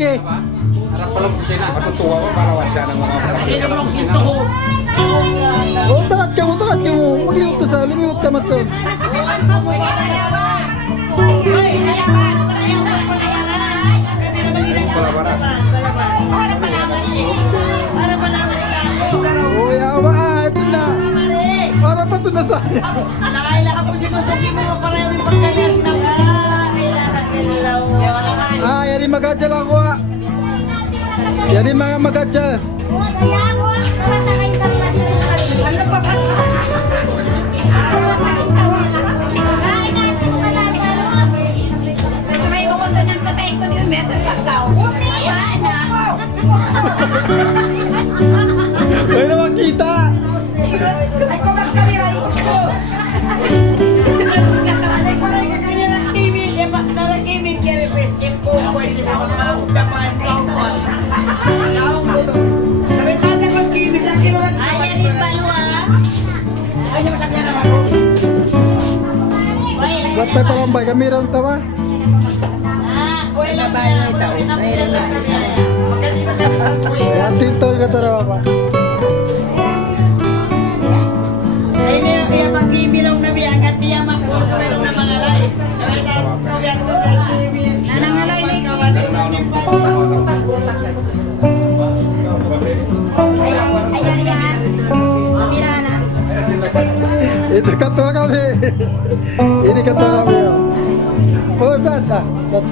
okay. Harap pa lang po sila. Matutuwa ko para wala ng mga Hindi naman ako sinto ko. Oh, takat ka mo. Magliwot ka sa, lumiwot ka mato. Oh, yawa, ito na. Para pa ito na saya. Nakaila ka po sinusugi mo pareho rin pagkanya sinapusin. Yan yung mag-adjal ako Yan yung mga mag-adjal. Ano pa ba? May kumunta ng tatay ko yung metal pagkaw. Ay na makita. Ay kung magkamera ikot ko. Ay paray ka kanya ng TV. Ng TV kaya-request yung po-boys yung mga maudaman. Naong po ito. Sabi tanda kong TV sa kinuhan. Ayan yung balwa. Ay naman sabi niya naman po. Sa tayo palambay, kami rin tawa. Wala ba yung ito? Mayroon lang. Yan, tinto ka tarawa pa. Ay na kaya pag-ibilaw na biyang at biya mag-post pero na mga lay. Kaya tapos ko biyang to pag-ibil. Nanangalay ni Ayan yan. Mira na. Ito katuwa kami. Ini katuwa kami. Oh, Brad. Brad.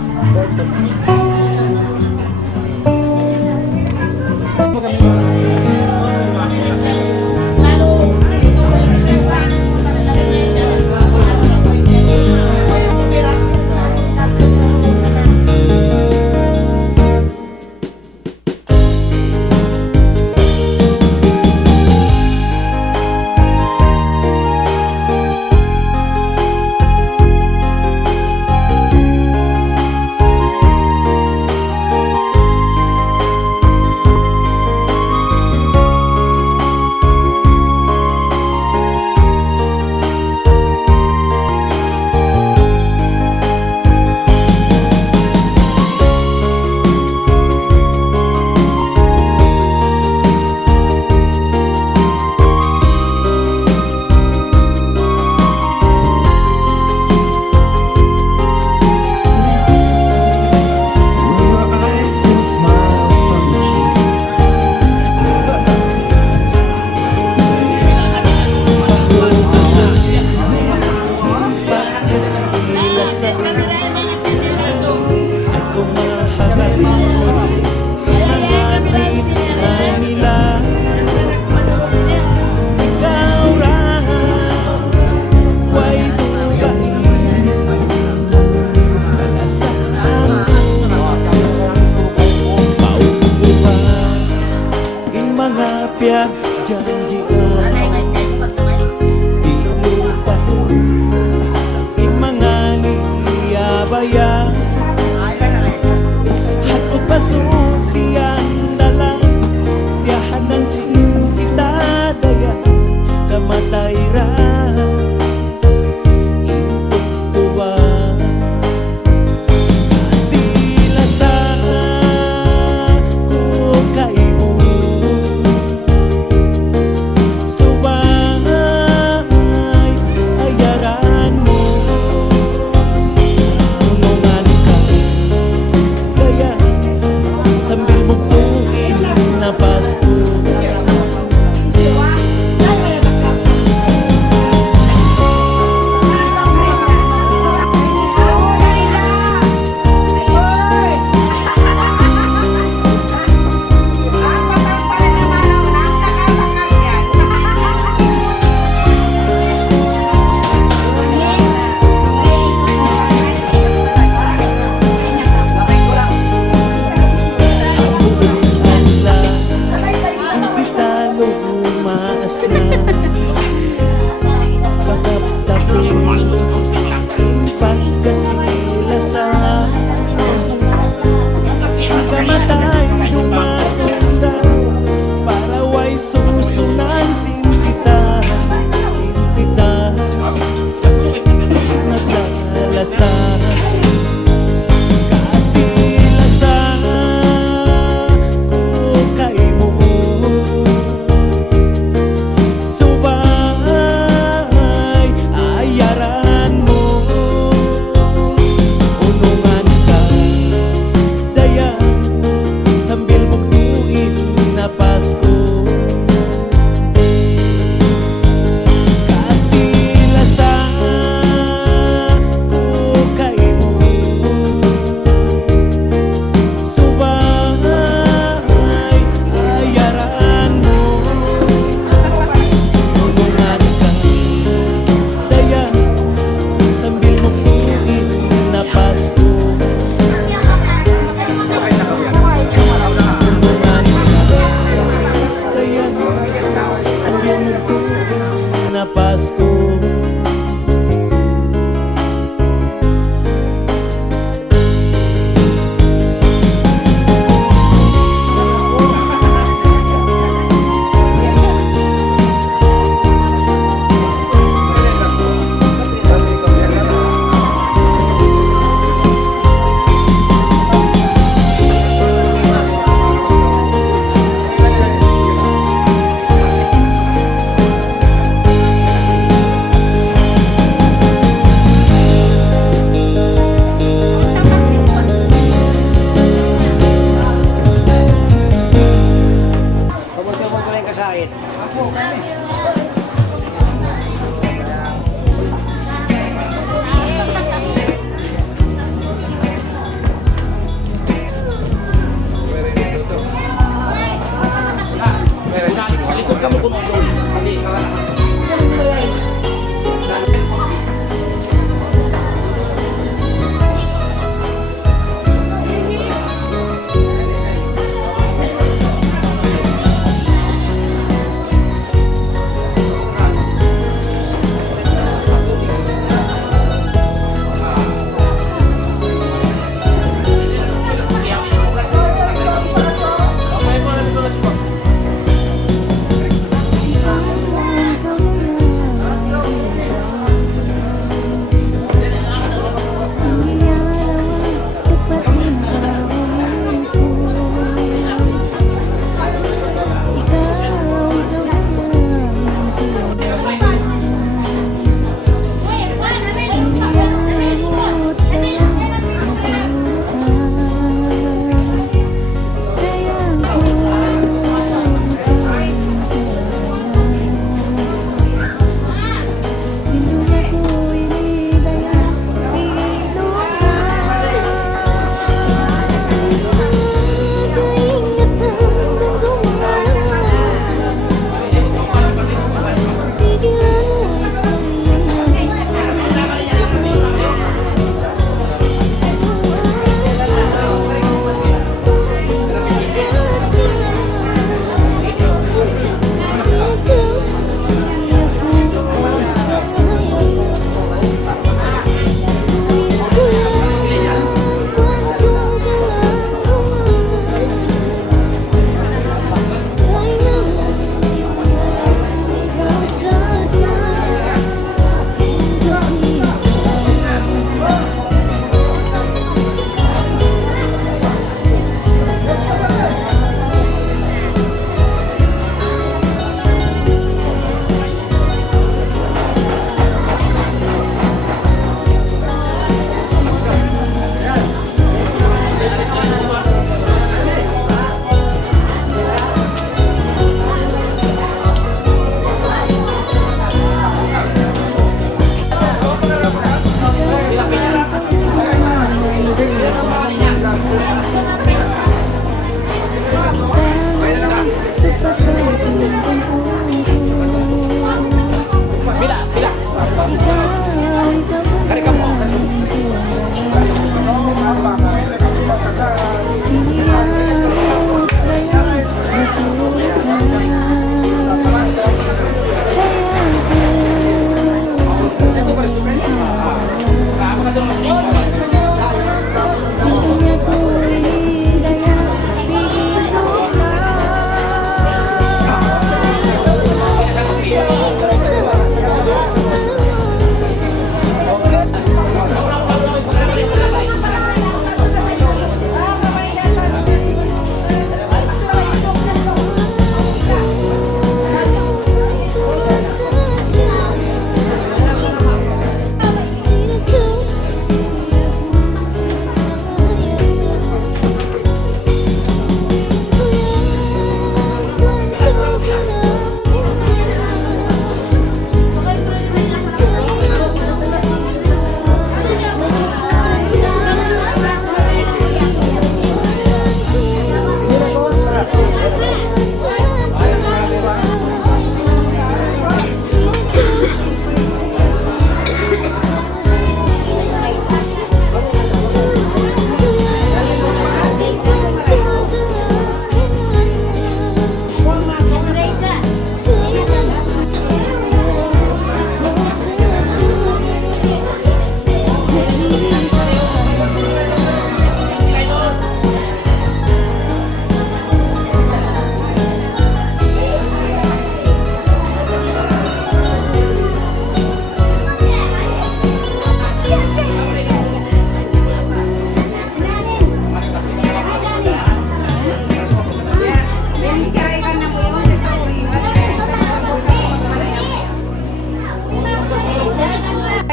oras ko.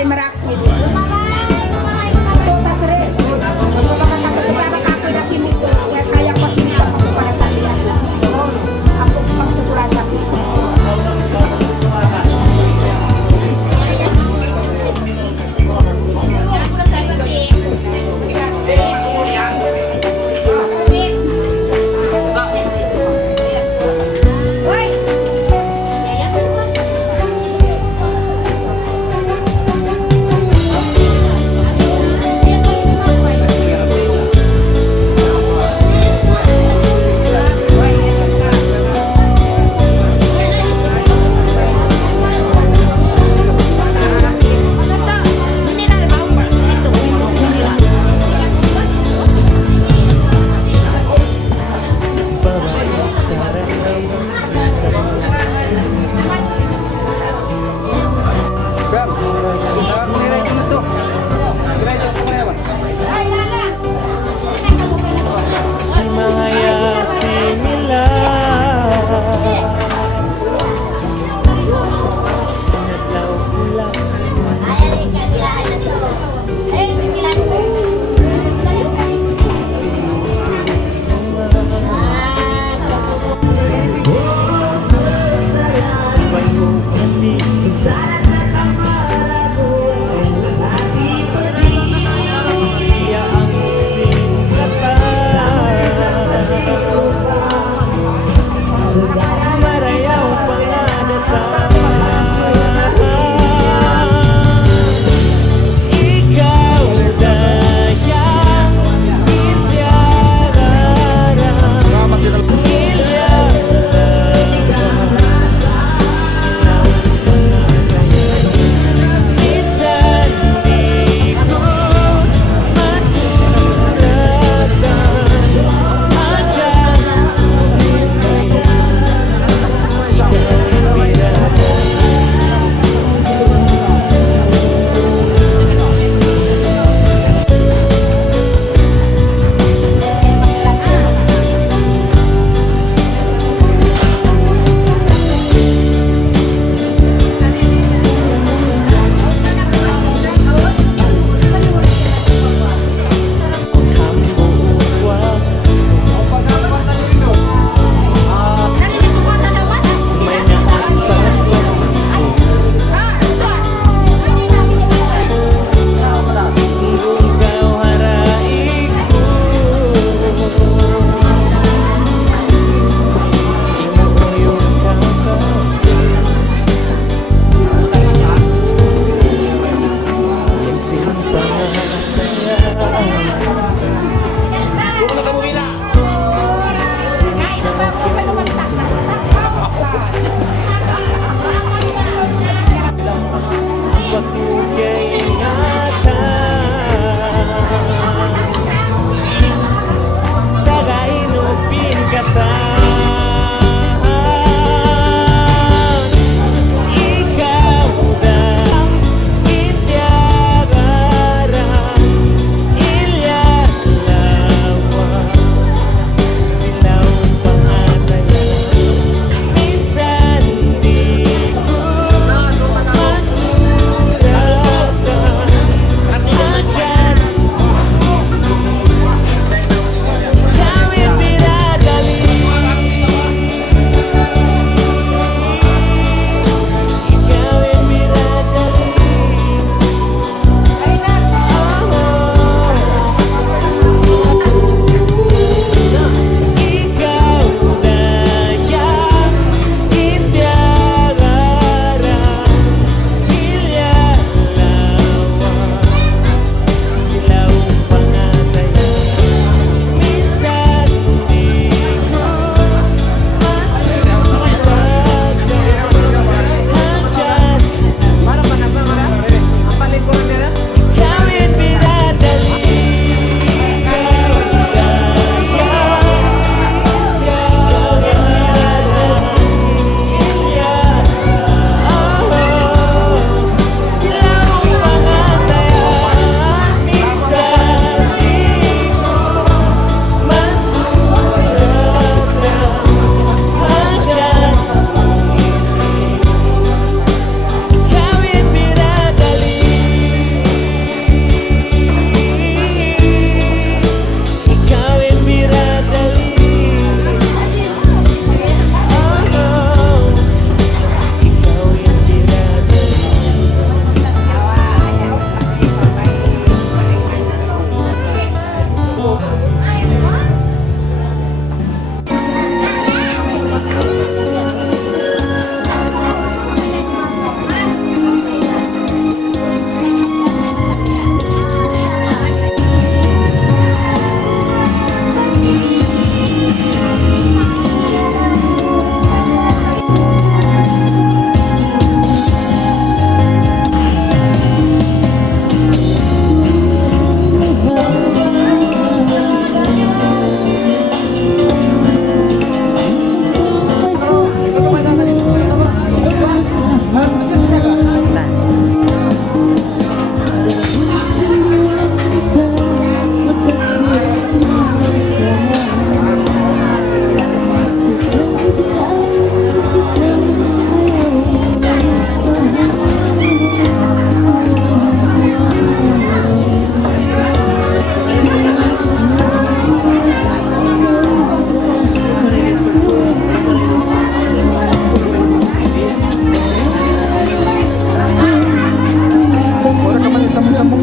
kay Maraki. Ito, tas rin. Makakakakoy na sinito. Kaya ko sinito ako para sa iya. Ako pagtukulasa.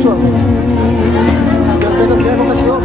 aswang. Gano'n kasi oh.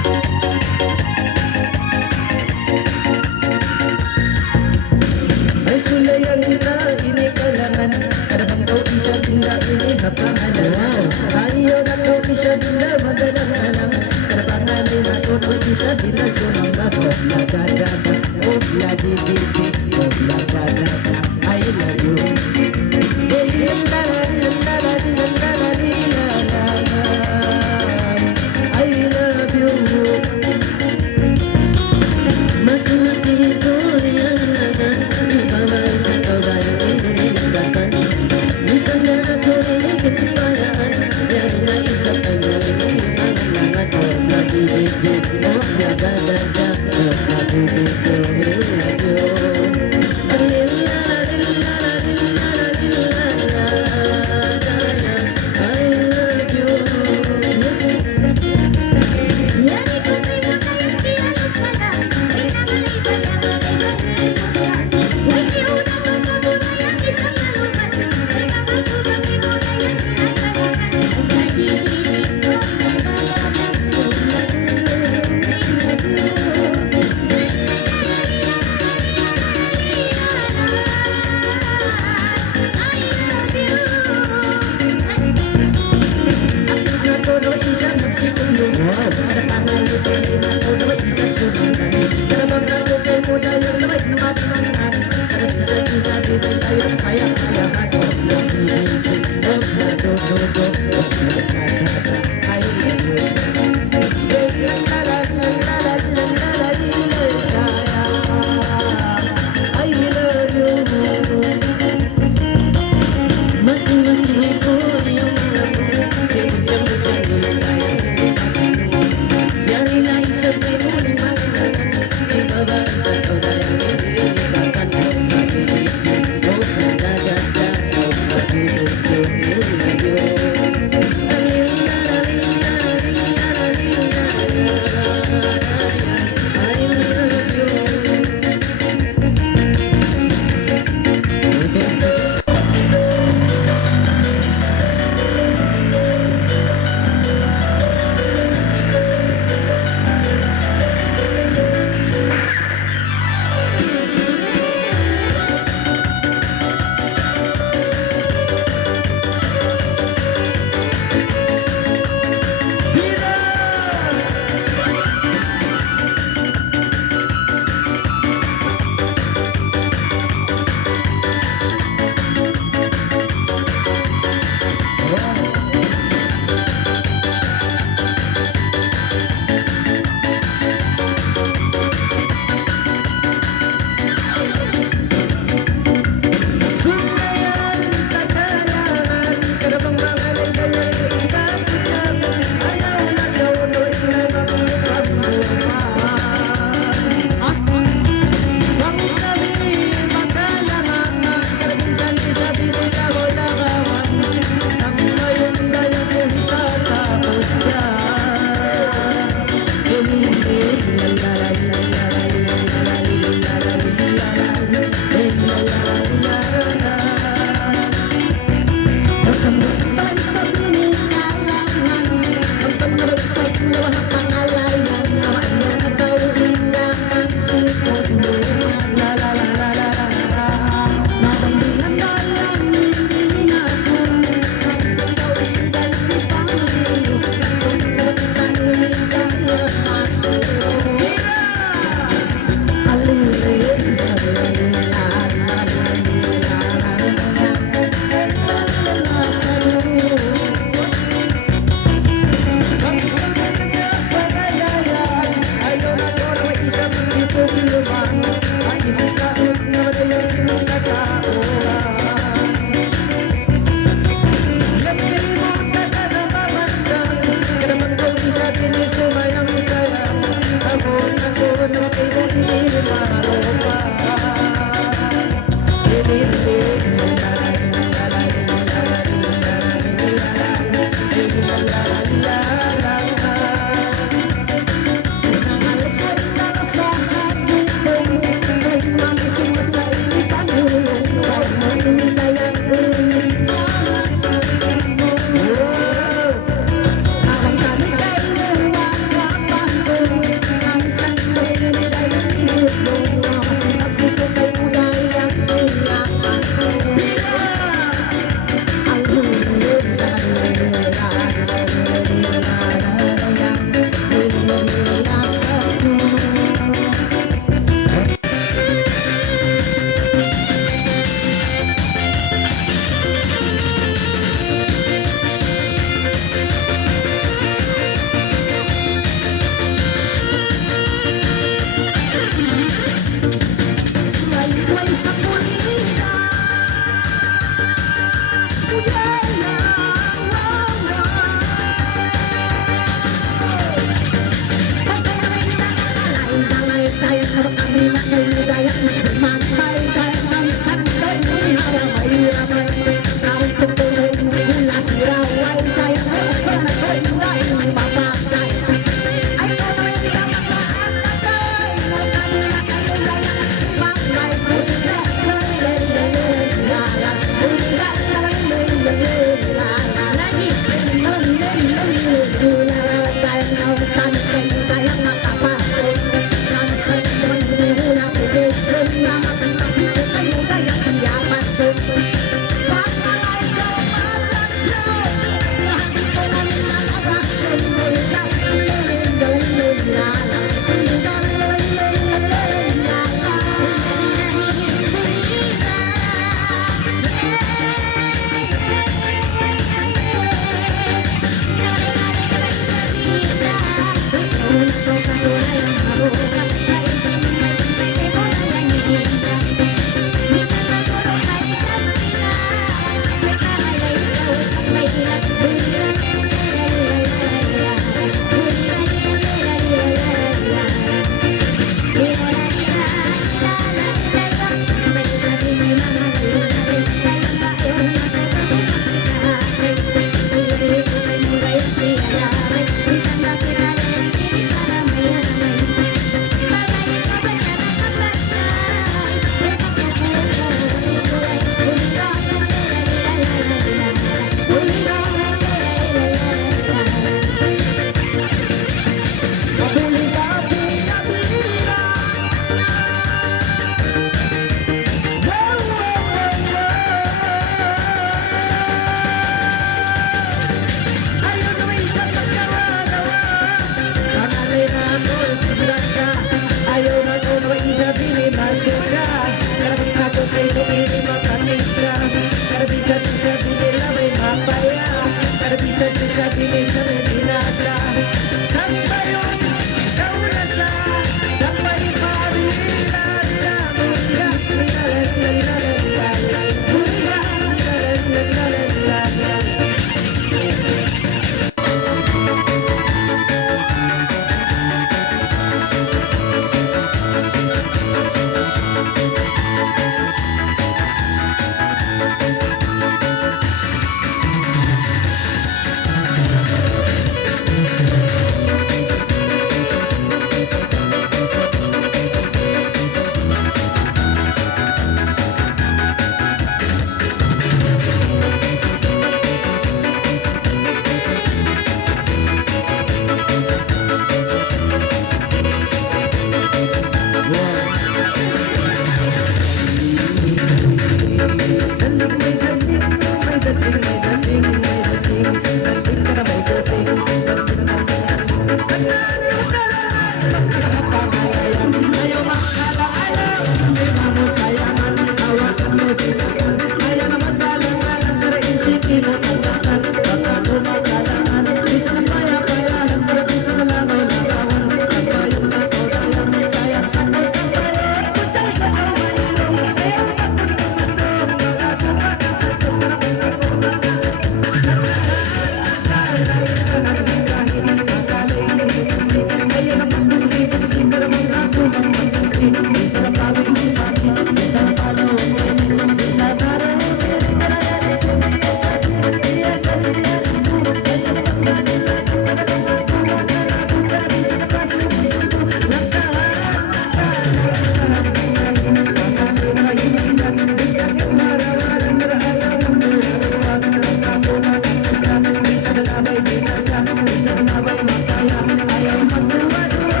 Ayaw magduwa-duwa,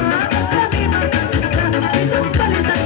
kami mag-isa, isang balisan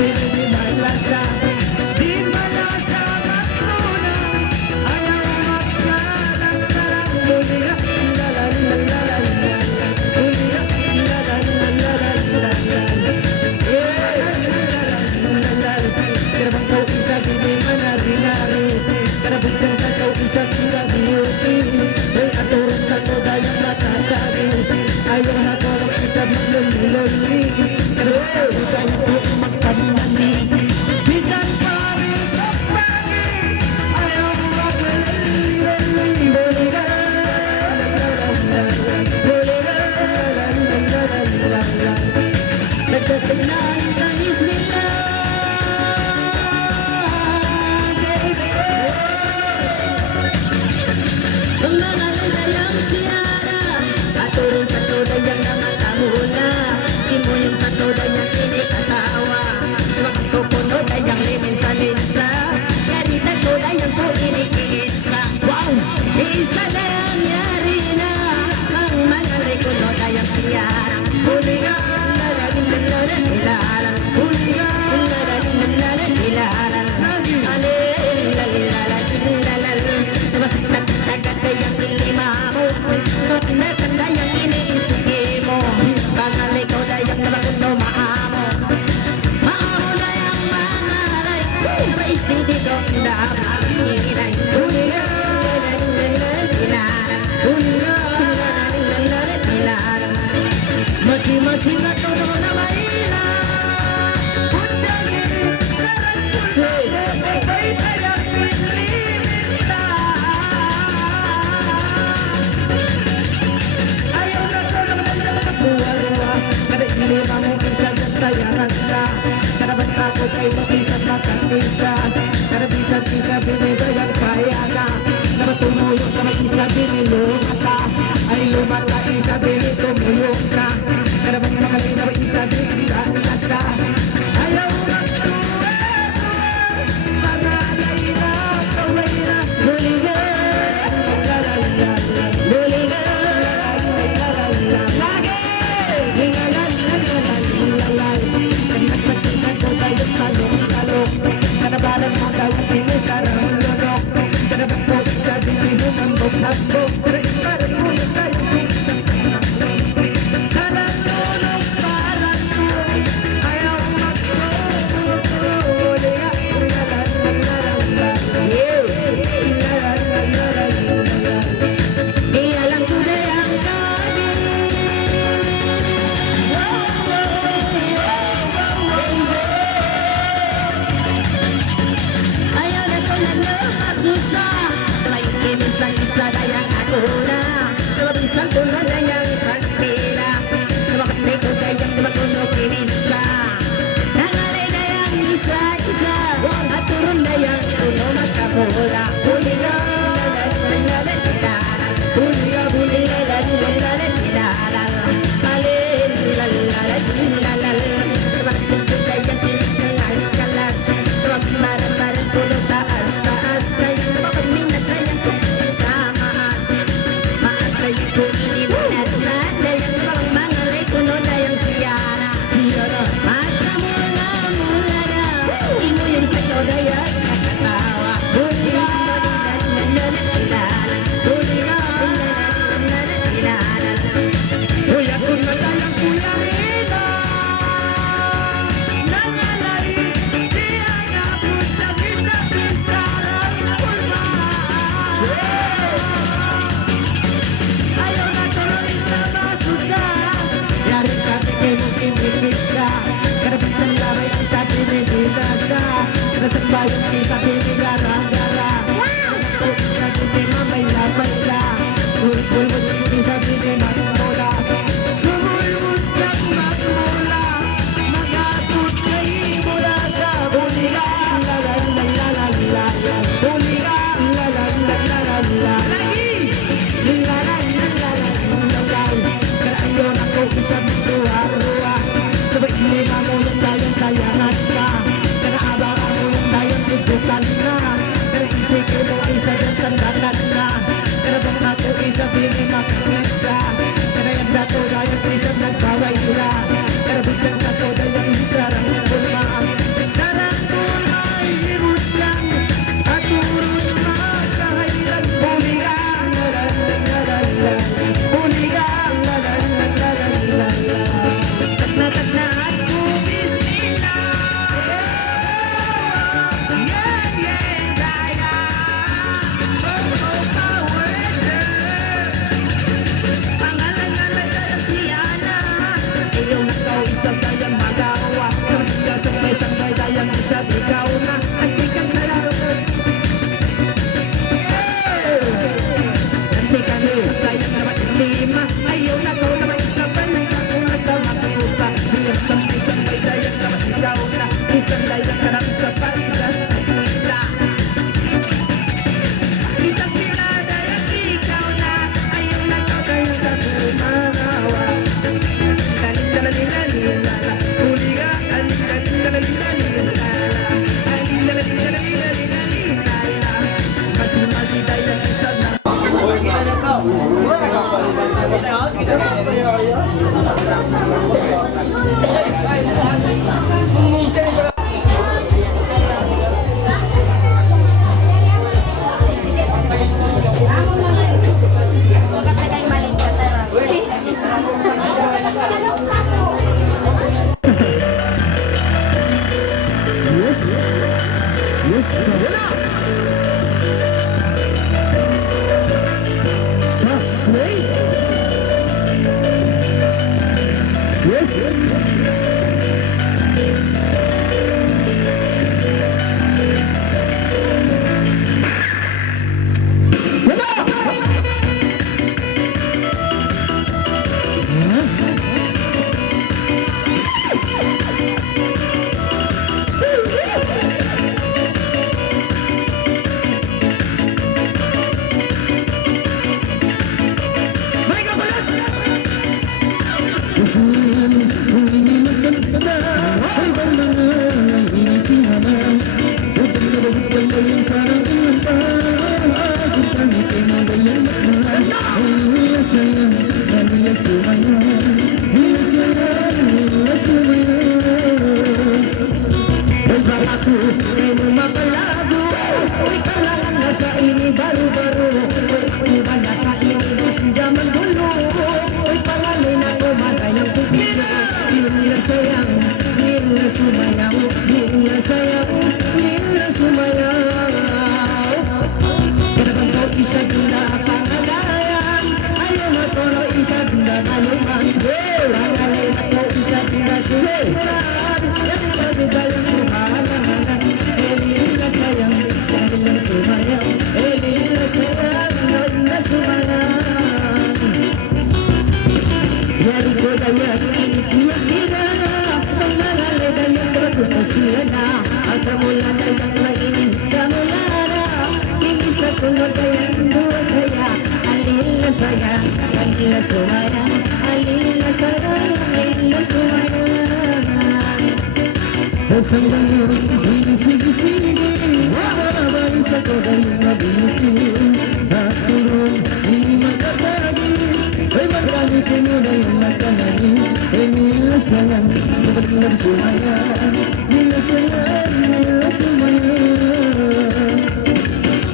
di malasa. Di malasa magtuna, ayaw magkalang-kalang. Buliga, la-la-la-la-la-la. Buliga, la-la-la-la-la-la. Karabang kau isa bini manari-nari, karabang sa kau isa kira-biyuti. Ay aturong sa kodayang matatagi, ayaw na korong isa maglululi. Karabang kayo po magkamani, bisan pa rin sa pagi, ayaw maglululi. Buliga, buliga, nagkasinan sa ismila. Ang mga ludayang siyara, paturong sa tudayang nangatamula. Imo yung sa tudayang kinikatawa, wakang tupuno dayang limin sa linsa. Yarita tudayang ko inikiisa. Wow! Isa dayang yari na, ang mga likuno dayang siyara. Buliga, lalalalalala, ilahalan. Buliga, lalalalalala, ilahalan. Alalalalala, Tagat kayang ilimamu, Matnatan dayang iniisigi mo, Pangalay ko dayang nabagundo maamo. Maamo dayang mangalay, Rais dito indam inginay. Buliga, ilalan. Buliga, ilalan. Masih-masih na tono na maila. Putyagin, sarang sulay, ay tayang pinlimita. Ayaw na tono na magbuwa-luwa, kada ilima mo isang sayangan ka. Kada ba't ako kay mag-isang makakisa, kada bisan-isa binibigay kaya ka. Kada tumulo ka mag-isa binilong ka, ay lumata isa binitumulo ka. Kada ba't magaling na mag-isa binilalas ka. Ayaw magtuwa, mga lay na, kaway na. Buliga, lalala, buliga, lalala, lagi! Lalala, nagpatisan ko tayo talong-talong. Kanabalan mo tayo pinisarang lunok. Kanabalan ko isa binilong ang bog-hapog. Parang muna tayo isang sanang. Sana tulong parang tulong, ayaw magsusulit. Iyalang tudayang kadi. Ayaw na ko na lumasusa, may kinisang isa dayang ako na. Nawabisan ko na dayang isang pila, nawakatay ko dayang dibakuno kinisa. Nangalay dayang isa-isa, at turun dayang uno magkapula. Buliga, lalalalalalalan. Buliga, buliga, lalalalalalalan. Alalalalalalalalalan. Nawakatay ko dayang kinikalas-kalas, nawakmaran-maran tulog taas-taas. Dayang napapaminat dayang kumakamaan, maas dayang kuminat na. Dayang napapangmangalay kuno dayang siyara. Magkamula-mula na, imo yung sayo dayang nakatawa. Buliga, isa ikaw na nagbigan sa laot. Nanti kami sa tayo na matilima, ayaw na ko na maisa pa ng kakuna sa masusa. Siyang isang dayan na ikaw na, isang dayan ka na isa pa, isa sa kanila. Isang pilada yan ikaw na, ayaw na ko kayo na kumanawa. Lalila-lalila-lila, huli ka, lalila-lalila-lila, lalila-lalila-lila-lila, masi-masi tayo isa na. Sukat na kay Malin ka tara.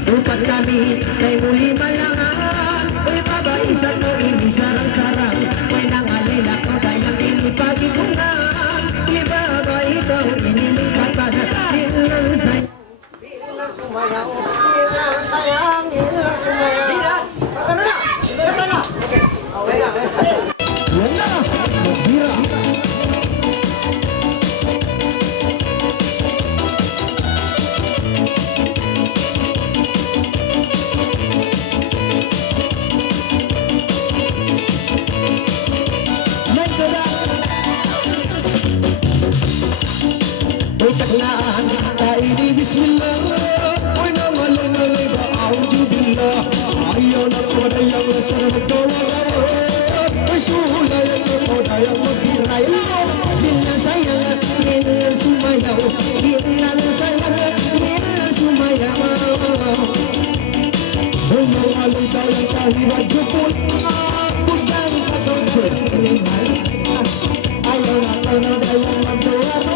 Upat kami kay muli malangan, uy babaisan mo ini sarang-sarang, uy nangalila ko kayang inipagipungan, ibaba ikaw inilipatan, ilang sayang. Ilang sumayaw, ilang sayang, ilang sumayaw. Dila! Ano na? Ito na! Okay na. Yan na! Magbira! Uy taklaan, kaini bismillah, uy namalong na riba, aujubillah, ayaw na kodayang sarang magdawara, uy sulay na kodayang magbiray, nilang sayang, nilang sumayaw, nilang sayang, nilang sumayaw. Uy namalong tayang kahiwag jupon, busdan sa sosir, ayaw na kodayang magdawara,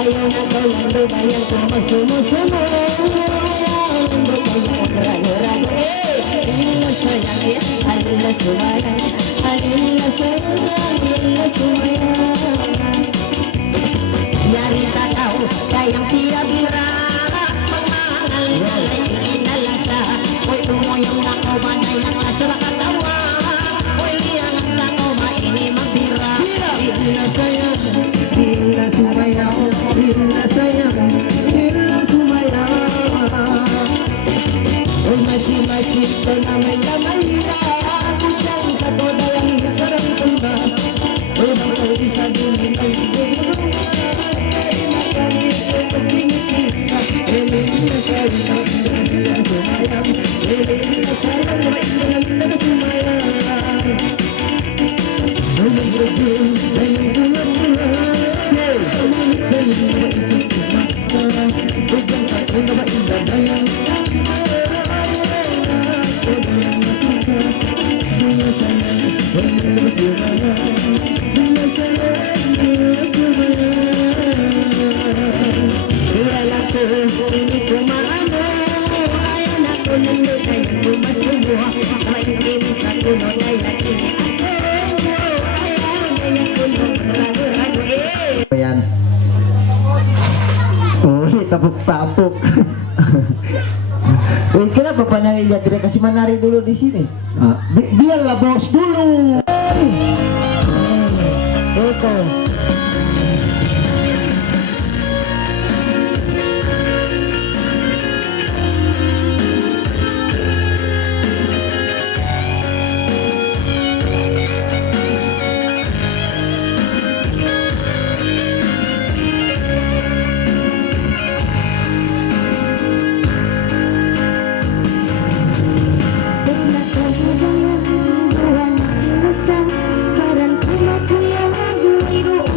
ayaw na ko lang bayan ko magsumo-sumo, alila sayang, alila sumayang, alila sayang, alila sumayang. dayang tira-bira Pagmangalay-alay inalasa Uy umuyong nako banayang nasa makatawa Uy liang ang nako mainimang bira Hila sayang, hila sumayaw, hila sayang, hila sumayaw. Uy masin-masin ko na may lamay na Kudyang sa toda lang sarang tulma Uy bang isa din ang gulong Ay makamit ko pagpinitisa Hila sayang, hila sumayaw, hila sayang, hila sumayaw. Ayan. Uy, tapok-tapok. Uy, kenapa panari dia tidak kasih menari dulu di sini? Biarlah bos dulu. Itu. Parang kumakuya, duway-duway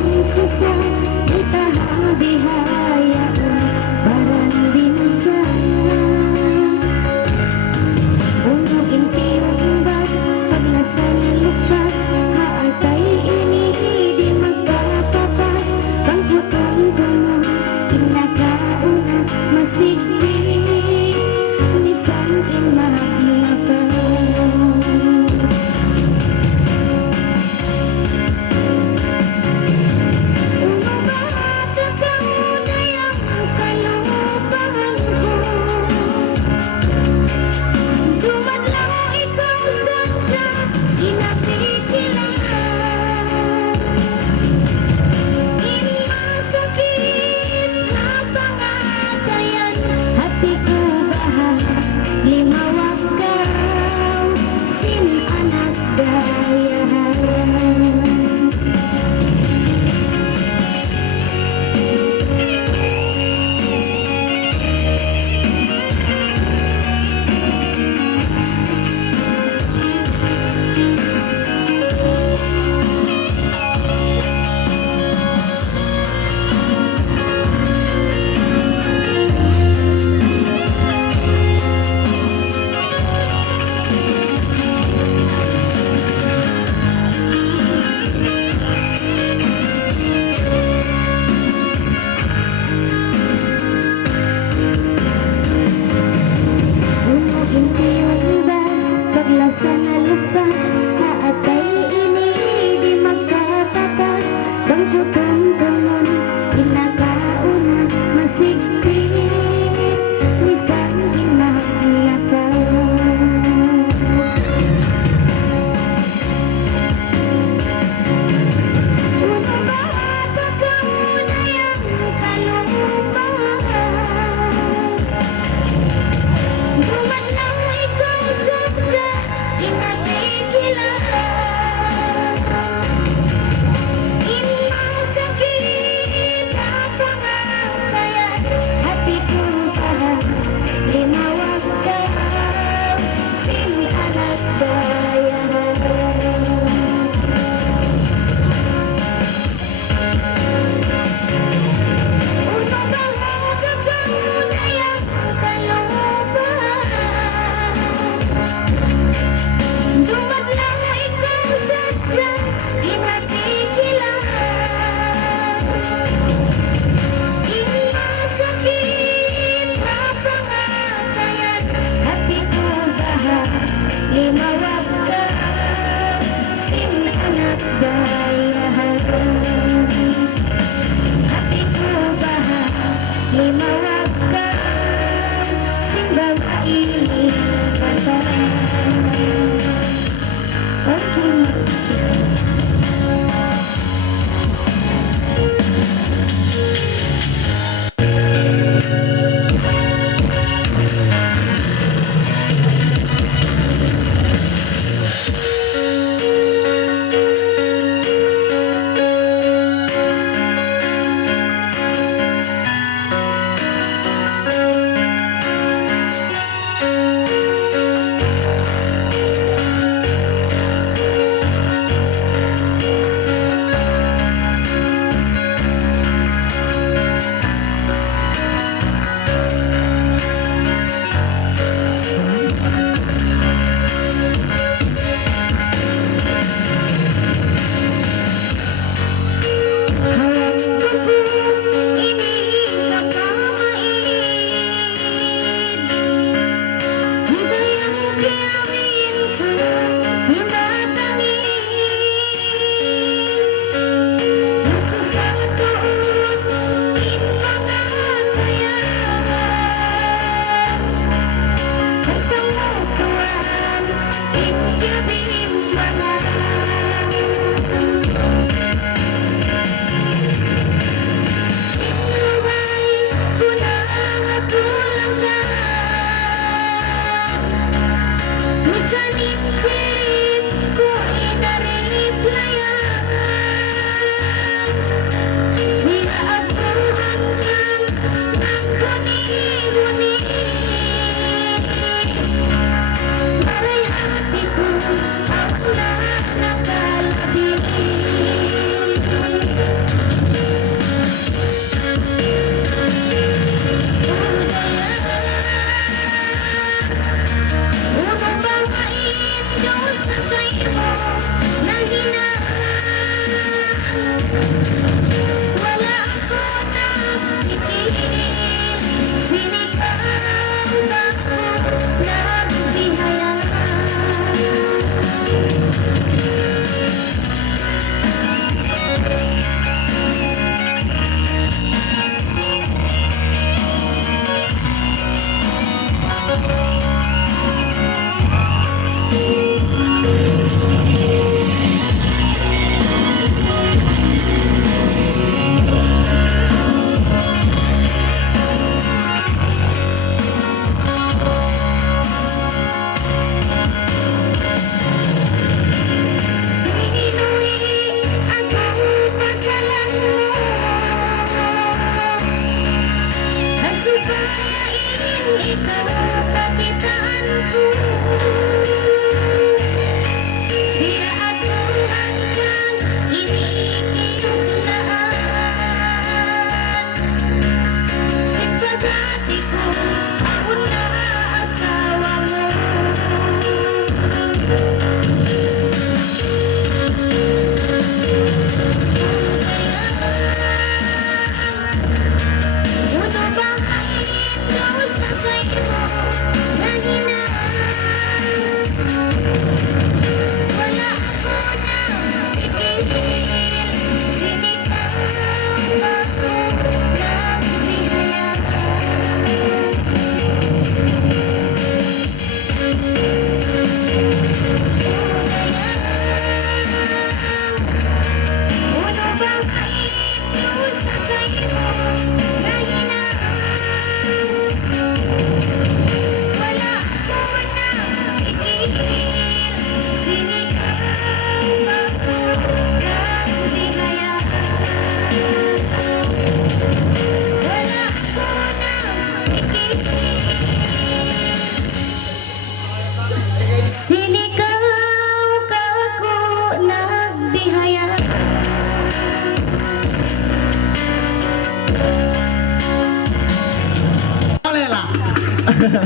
Okay,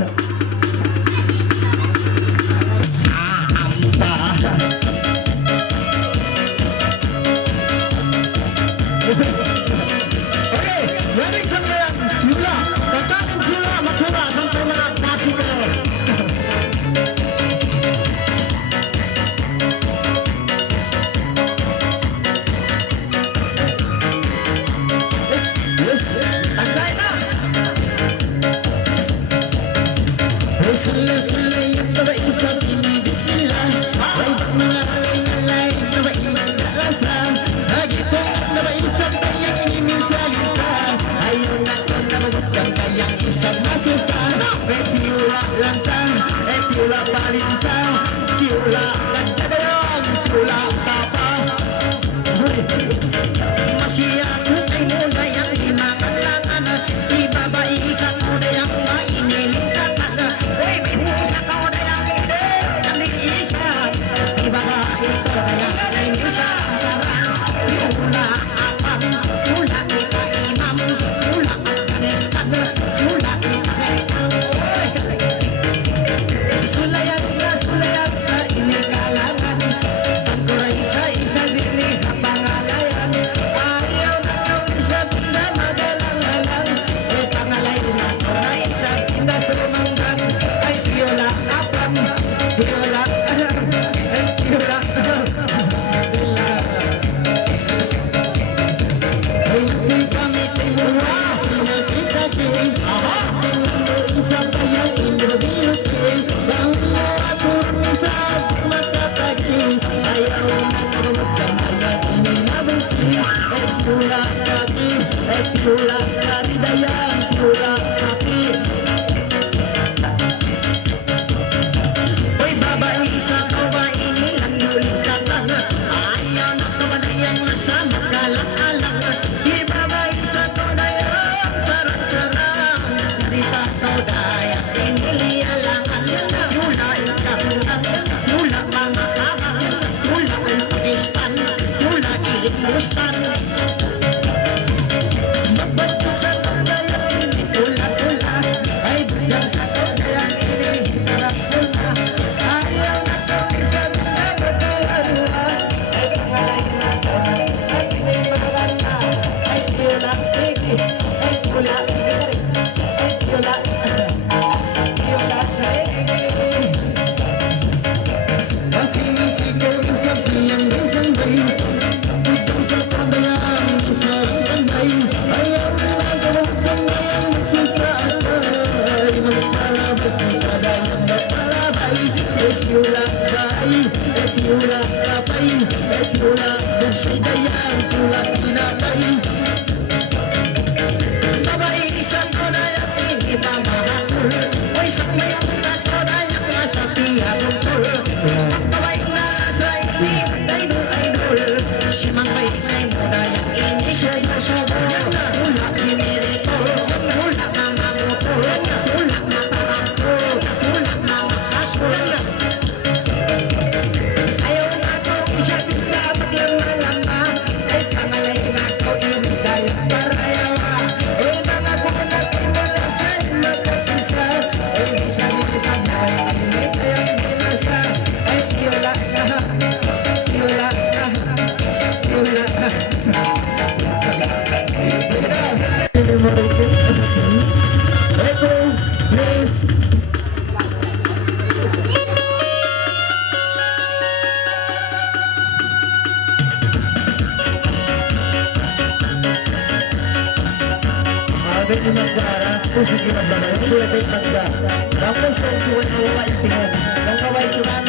ready sa mga Yula. Katanin Yula, matura sa mga Magsukol. Yes, tagday na. Sula-sula yung nabaisang ini bismillah. Ay, mga alay-alay nabaisang narasa. Lagi po nabaisang tayang inimisa-lisa. Ayaw na ko nabagutang tayang isang masusa. Etiula lansa, etiula palinsa. Tiula lantabayang, tiula tapa. Masiyang ay muna yung himakalangan. Ibabay sa muna yung mainilingkatan. Uy, may husa ka na yung hindi. Hindi isa. Ibabay ito na yung inisa. Sarang yula apam. Yula ika imam. Yula kanistan. Yula ika imam. Sulayat na ini kalangan. Pagkuray sa isa bini kapangalayan. Ayaw na yung isa na magalang-alang. E pangalay na ko na isa na sumanggan. Ay yula apam. Yula yula. Ay si kami tinuwa. Pinakita kini. Isa pa yung indrabiyuti. Ang mga turmisa makatagi. Ayaw na kumutang hayag ininabisi. Et yula kaki. Et yula karidayang. Yula kaki. Uy, babae sa kawa inilang yuling katang. Ayaw na kamanayang nasa makalang-alang. Di babae sa kawanayang sarang-sarang. Narita kawadaya inilialangan. Yula ikahulang. Yula mga kabang. Yula ang Pakistan. Yula iitmustan. Mabato sa kawadayang tula-tula. Ay budyan sa kawadayang ini sarap-tula. Ayaw na kawisang na magkalarua. Ay pangalay na kawan sa pinimagana. Ay yula sige. Ay yula sige. Ay yula. Yula sige. Masing-masing isap siyang isang bay. Utang sa kabayang isang panday. Ayaw na gawang kanayang nagsusakay. Magpalabay ang kadayang magpalabay. Et yula bay, et yula kapay. Et yula bugsay dayang tulad tinapay. Babae isang konayang inipamahakul. O isang mayang na konayang nasa tiyabungkol. Babae na sa idol. Simang baikay muna yung inisoy-sobo. Tulak nimirito. Tulak mga motor. Tulak mga tarangko. Tulak mga kasol. Ayaw na ko isa bisa maglama-lama. Ay pangalay na ko ibigay parayawa. Ay mga bukanak imalasan magkapisa. Ay bisa-bisa buhay init ayang binasa. Ay yula na. Yula na. Yula na. Echo, please. Agad yung magdara, kung sige magdara, kung sila kayo magdara. Tapos kung suwan na wala itingan, kung kaway suwan,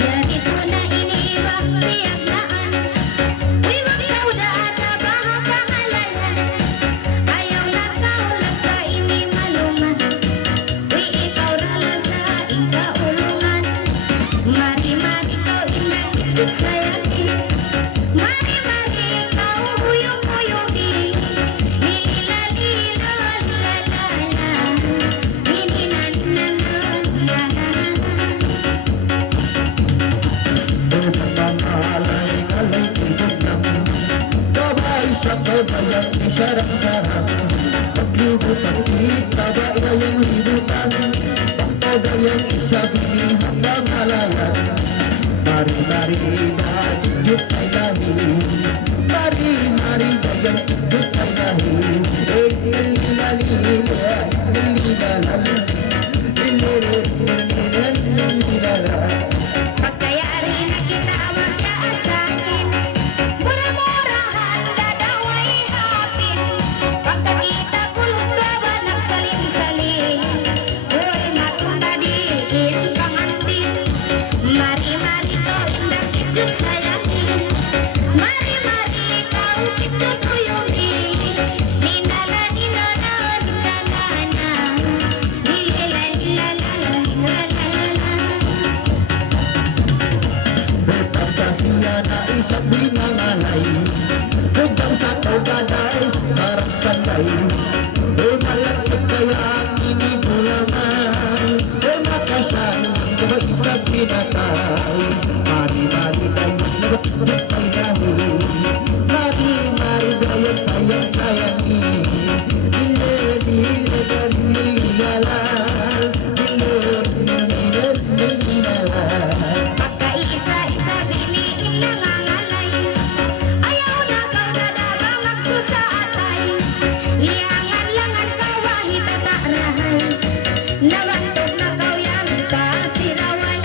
Lagi ko na iniiwag piyaglaan. Uy, magkauda at abang ang pangalalan. Ayaw na kaula sa ini maluman. Uy, ikaw rala sa ikaulungan. Mari liputan kita ba yang liputan Pagkoda yang isa bini hanggang halayan Mari-mari tunjuk ay lahi Mari-mari yang tunjuk ay lahi Pagkayari na kita mag-aasahin Mura-murahan dadaway hapin Pagkakita kulong gawa nagsaling-saling Uy matunda diin pangantin Mari-mari ko indah kitut sayangin Mari-mari kau kitut uyumi Ninala ninala ninala na Nilala nilala nilala Berfantasiya na isang binangalay Hanggang sa kaugaday sarap sanday malapit kaya ang inigulaman makasan kaba isang pinatay Mari-mari tayong naba't ay lahi Mari-mari tayong sayang-sayangi Dile-dile-dile-lilala Dile-dile-dile-lilala Pagkaisa-isa biniin nangangalay Ayaw na kau dadaba magsusaatay Liangan-langan kau wahid at arahay Nabantog na kau yan pasiraway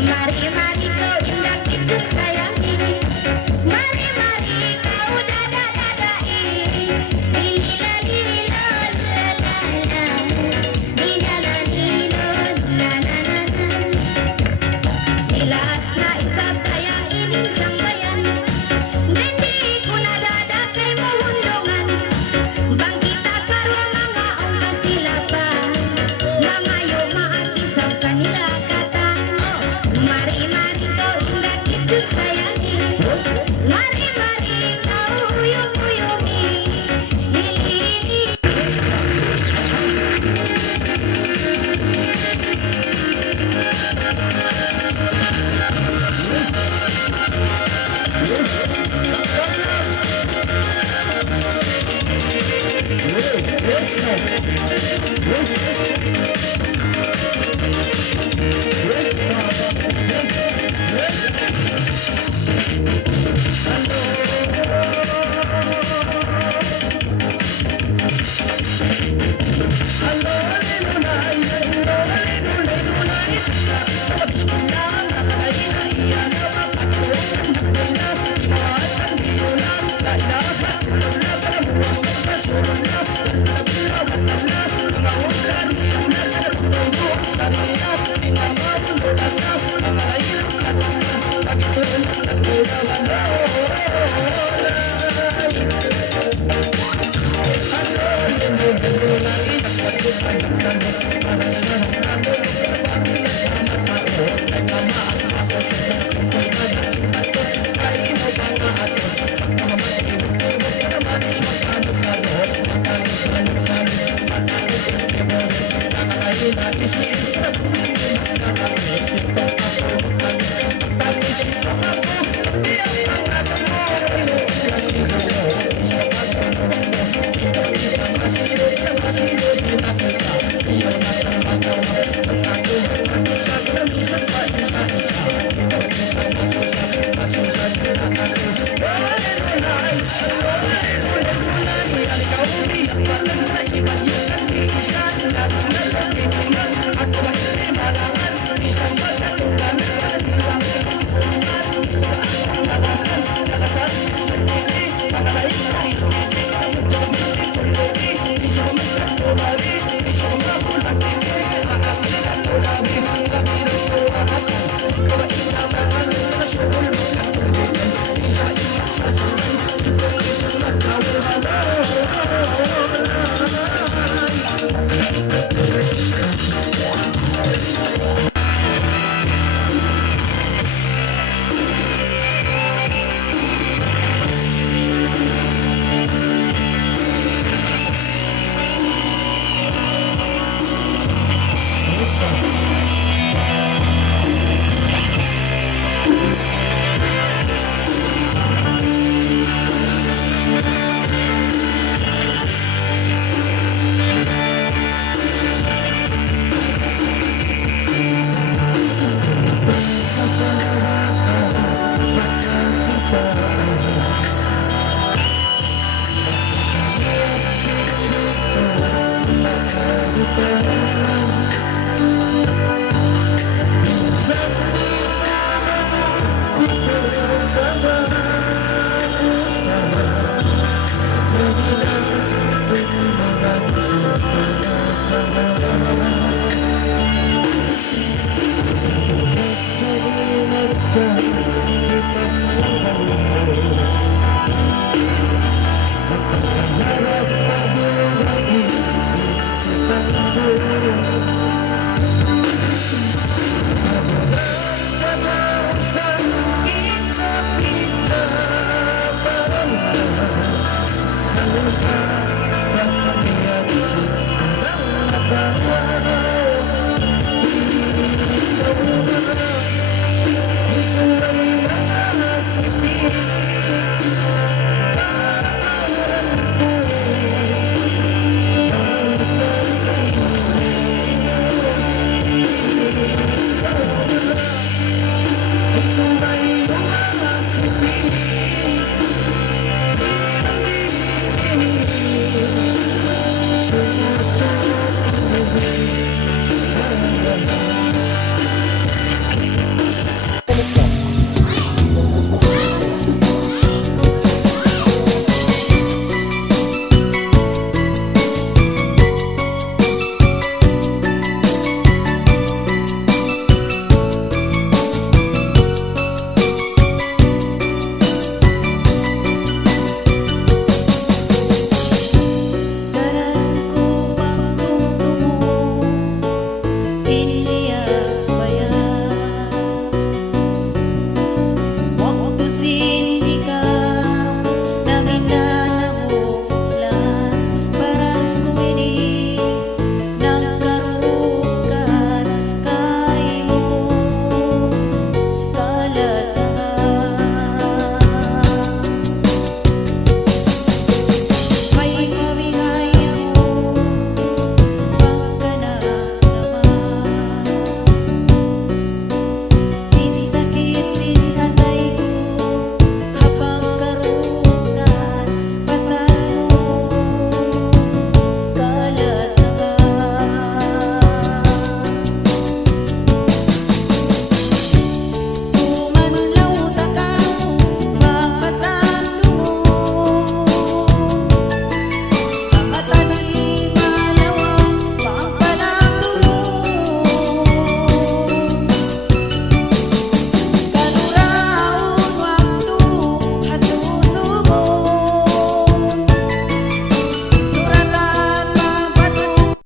Mari-mari kau indah kitut sayangin Mari-mari kau dadadadai Lilila-lila-la-la-la Lila-la-lila-la-la-la Nilas na isa tayang ininsang bayan Hindi ko nadadakay mo hundungan Bangkita karwa mga ang kasilapan Mga yumaat isang kanila katan Mari-mari ko indah kitut sayangin Mari-mari ko uyong-uyungi Lili-lili Yes,